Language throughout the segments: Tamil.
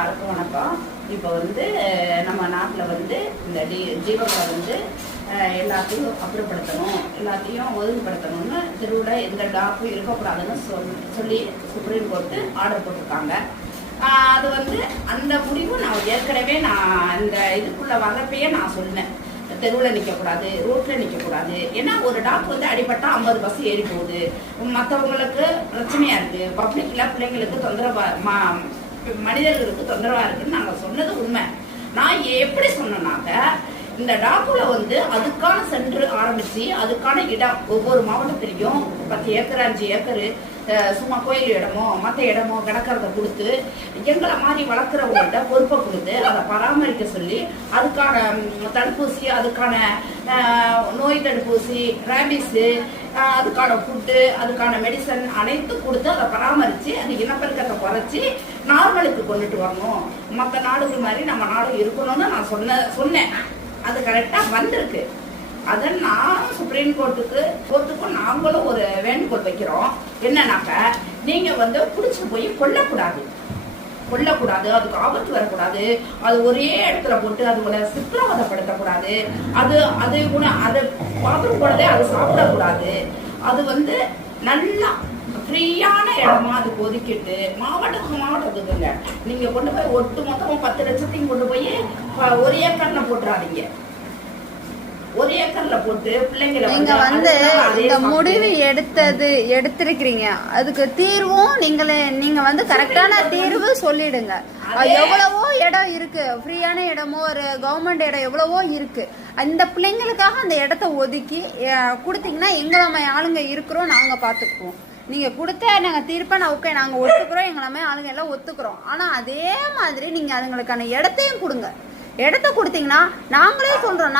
எல்லாருக்கும் வணக்கம். இப்போ நம்ம நாட்டில் இந்த ஜீவங்களை எல்லாத்தையும் அப்புறப்படுத்தணும், எல்லாத்தையும் ஒழுங்குபடுத்தணும்னு தெருவில் எந்த டாக்கும் இருக்கக்கூடாதுன்னு சொல்லி சுப்ரீம் கோர்ட்டு ஆர்டர் போட்டிருக்காங்க. அது அந்த முடிவு நான் ஏற்கனவே இந்த இதுக்குள்ள வர்றப்பயே நான் சொன்னேன். தெருவில் நிற்கக்கூடாது, ரோட்டில் நிற்கக்கூடாது. ஏன்னா ஒரு டாக் அடிபட்டா 50 பஸ் ஏறி போகுது, மற்றவங்களுக்கு பிரச்சனையா இருக்கு, பப்ளிக்ல பிள்ளைங்களுக்கு தொந்தரவா, மனிதர்களுக்கு தொந்தரவா இருக்குன்னு நாங்கள் சொன்னது உண்மை. நான் எப்படி சொன்னேன்னாக்க, இந்த டாக்குல அதுக்கான சென்டர் ஆரம்பிச்சு அதுக்கான இடம் ஒவ்வொரு மாவட்டத்திலையும் 10 ஏக்கர் 5 ஏக்கரு சும்மா கோயில் இடமோ மற்ற இடமோ கிடக்கிறத கொடுத்து எங்களை மாதிரி வளர்க்குறவங்கள்ட்ட பொறுப்பை கொடுத்து அதை பராமரிக்க சொல்லி அதுக்கான தடுப்பூசி, அதுக்கான நோய் தடுப்பூசி, ரேபிஸு, அதுக்கான ஃபுட்டு, அதுக்கான மெடிசன் அனைத்தும் கொடுத்து அதை பராமரித்து அது இனப்பெருக்கத்தை குறைச்சி நார்மலுக்கு கொண்டுட்டு வரணும். மற்ற நாடுகள் மாதிரி நம்ம நாடு இருக்கணும்னு நான் சொன்னேன். அது கரெக்டாக வந்திருக்கு. அதை நானும் சுப்ரீம் கோர்ட்டுக்கும் நாங்களும் ஒரு வேண்டுகோள் வைக்கிறோம். என்னன்னாக்க, நீங்க புடிச்சு போய் கொல்லக்கூடாது, அதுக்கு ஆபத்து வரக்கூடாது, அது ஒரே இடத்துல போட்டு அதுங்களை சித்திரவதைப்படுத்தக்கூடாது, அது பாத்ரூம் போனதே அது சாப்பிடக்கூடாது. அது நல்லா ஃப்ரீயான இடமா அதுக்கு ஒதுக்கிட்டு மாவட்டத்துக்குங்க நீங்க கொண்டு போய் ஒட்டு மொத்தமும் 10 லட்சத்தையும் கொண்டு போய் 1 ஏக்கர்ல போட்டுறாதீங்க. 1 ஏக்கர்ல போட்டு பிள்ளைங்களை இந்த முடிவு எடுத்திருக்கிறீங்க. அதுக்கு தீர்வும் நீங்க கரெக்டான தீர்வு சொல்லிடுங்க. எவ்வளவோ இடம் இருக்கு, ஃப்ரீயான இடமோ ஒரு கவர்மெண்ட் இடம் எவ்வளவோ இருக்கு. அந்த பிள்ளைங்களுக்காக அந்த இடத்த ஒதுக்கி கொடுத்தீங்கன்னா எங்களை ஆளுங்க இருக்கிறோம், நாங்க பாத்துக்குவோம். நீங்க கொடுத்த நாங்க தீர்ப்பை நாங்க ஒத்துக்கிறோம், எங்களை ஆளுங்க எல்லாம் ஒத்துக்கிறோம். ஆனா அதே மாதிரி நீங்க அதுங்களுக்கான இடத்தையும் கொடுங்க. இடத்த கொடுத்தீங்கன்னா நாங்களே சொல்றோம்,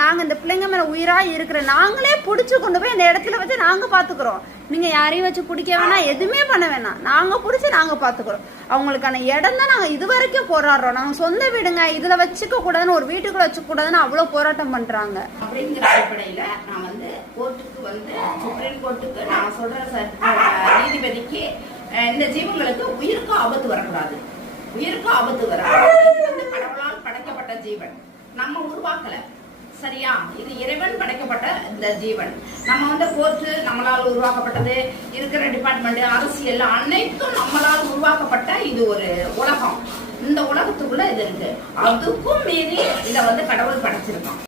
நாங்க இந்த பிள்ளைங்க மேல உயிரா இருக்கிற நாங்களே பிடிச்சு கொண்டு போய் அந்த இடத்துல வச்சு நாங்க பாத்துக்கிறோம். நீங்க யாரையும் வச்சு பிடிக்க வேணாம், எதுவுமே பண்ண வேணாம், நாங்க பிடிச்சி நாங்க பாத்துக்கிறோம். அவங்களுக்கான இடம் தான் நாங்க இது வரைக்கும் போராடுறோம். நாங்க சொந்த வீடுங்க, இதுல வச்சுக்க கூடாதுன்னு, ஒரு வீட்டுக்குள்ள வச்சுக்க கூடாதுன்னு அவ்வளவு போராட்டம் பண்றாங்க. அப்படிங்கிற அடிப்படையில நான் கோர்ட்டுக்கு சுப்ரீம் கோர்ட்டுக்கு நான் சொல்ற நீதிபதிக்கு இந்த ஜீவங்களுக்கு உயிருக்கு ஆபத்து வரக்கூடாது, உயிருக்கு ஆபத்து வராது. கடவுளால் படைக்கப்பட்ட ஜீவன், நம்ம உருவாக்கல, சரியா? இது இறைவன் படைக்கப்பட்ட இந்த ஜீவன். நம்ம கோர்ட்டு நம்மளால் உருவாக்கப்பட்டது, இருக்கிற டிபார்ட்மெண்ட், அரசியல் அனைத்தும் நம்மளால் உருவாக்கப்பட்ட இது ஒரு உலகம். இந்த உலகத்துக்குள்ள இது இருக்கு. அதுக்கும் மீறி இதை கடவுள் படைச்சிருக்கான்.